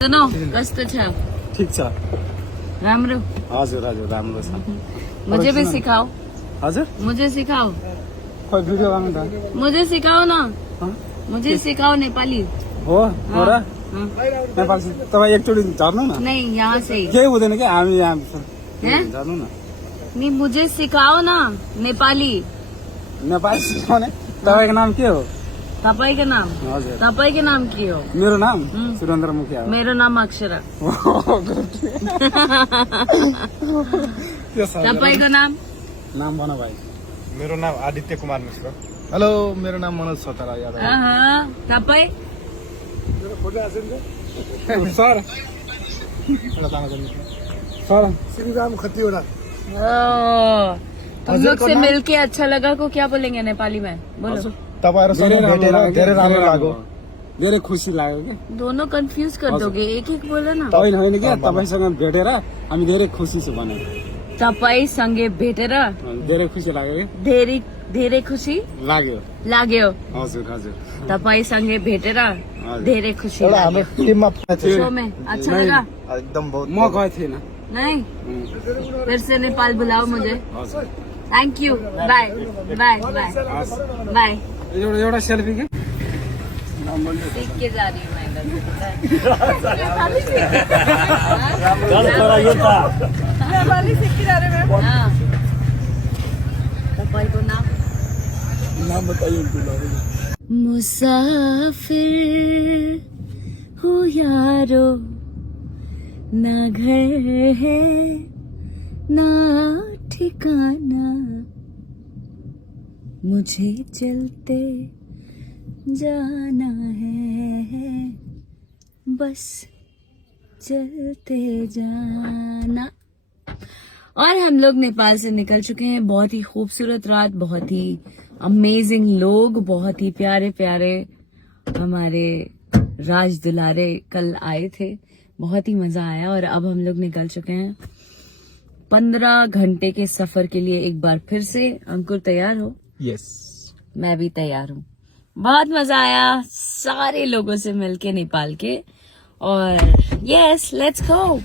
सुनो कस्तो छ ठिक छ राम्रो हजुर हजुर राम्रो छ मुझे भी सिखाओ हजुर मुझे सिखाओ खोइ भिडियो गर्नु त मुझे सिखाओ न हँ? मुझे सिखाओ नेपाली हो हो र हाँ। नेपाल तपाईँ एकचोटि झर्नु न नहीं यहाँ से ही केही हुँदैन कि हामी यहाँ हैं? झर्नु न नहीं मुझे सिखाओ न नेपाली नेपाल सिकाउने तपाईँको नाम के हो तपाईँको नाम हजुर तपाईँको नाम के हो मेरो नाम हम्म। सुरेन्द्र मुखिया हो मेरो नाम अक्षरा त्यो छ। तपाईँको नाम नाम भन भाइ मेरो नाम आदित्य कुमार मिश्र। हेलो, मेरो नाम मनोज सतरा यादव। तपाईँ सर सर श्रीराम खतिवड़ा। तुम लोग से मिलके अच्छा लगा को क्या बोलेंगे नेपाली में बोलो तपाईहरुसँग भेटेर धेरै राम्रो लाग्यो। धेरै खुसी लाग्यो कि दोनों कंफ्यूज कर दोगे एक एक बोलो ना होइन होइन क्या तपाईँसँग भेटेर हामी धेरै खुसी छु भने तपाईँ सँगै भेटेर धेरै खुसी लाग्यो कि धेरै धेरै खुसी लाग्यो लाग्यो हजुर हजुर तपाईँ सँगै भेटेर धेरै खुसी एउटा हाम्रो लाग्यो टिममा शो में अच्छा नहीं। लगा एकदम बहुत म गएको थिएन नहीं फिर से नेपाल बुलाओ मुझे हजुर thank you bye bye bye bye एउटा एउटा सेल्फी के सीख के जा रही हूँ मैं इधर हाँ। तपाईँको नाम नाम बताइए उनको बारे में। मुसाफिर हूँ यारो ना घर है ना ठिकाना मुझे चलते जाना है बस चलते जाना। और हम लोग नेपाल से निकल चुके हैं। बहुत ही खूबसूरत रात, बहुत ही अमेजिंग लोग, बहुत ही प्यारे प्यारे हमारे राज दुलारे कल आए थे। बहुत ही मजा आया और अब हम लोग निकल चुके हैं 15 घंटे के सफर के लिए। एक बार फिर से अंकुर तैयार हो? यस। मैं भी तैयार हूँ। बहुत मजा आया सारे लोगों से मिलके नेपाल के। और यस लेट्स गो।